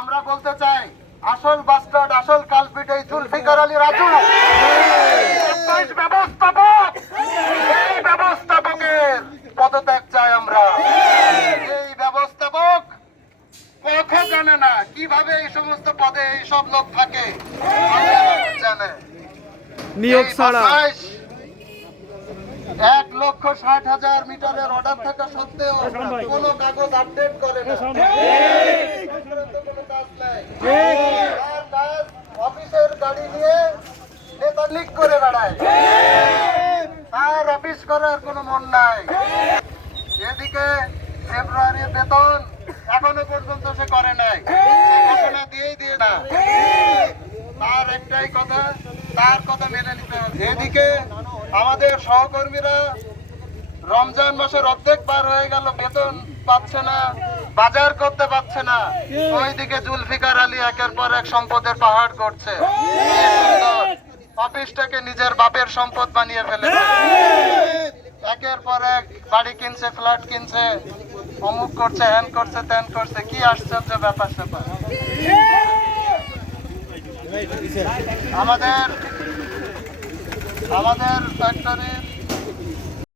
আমরা বলতে চাই আসল বাস্টার্ড, আসল কালপিট এই জুলফিকার আলী রাজু। ব্যবস্থাপক, এই ব্যবস্থাপকের পদত্যাগ চাই আমরা। এই ব্যবস্থাপক কথা জানে না কিভাবে এই সমস্ত পদে এই সব লোক থাকে, জানে নিয়োগ ছাড়া 1,60,000 মিটারের অর্ডার থাকা সত্ত্বেও কোনো কাগজ আপডেট করে না। কোনো কাজ নাই। তার কাজ অফিসের গাড়ি নিয়ে নেতা লিক করে বেড়ায়, তার অফিস করার কোনো মন নাই। এদিকে ফেব্রুয়ারির বেতন এখনো পর্যন্ত সে করে নাই, সে ঘোষণা দিয়েই দিয়ে না। তার একটাই কথা, তার কথা মেনে নিতে হবে। এদিকে আমাদের সহকর্মীরা রমজান মাসের অর্ধেক পার হয়ে গেল, বেতন পাচ্ছে না, বাজার করতে পারছে না। ওইদিকে জুলফিকার আলী একের পর এক সম্পদের পাহাড় করছে। অফিসটাকে নিজের বাপের সম্পদ বানিয়ে ফেলেছে। একের পর এক বাড়ি কিনছে, ফ্ল্যাট কিনছে, অমুক করছে, হ্যান করছে, ত্যান করছে। কি আশ্চর্য ব্যাপার স্যাপার। আমাদের ফ্যাক্টরির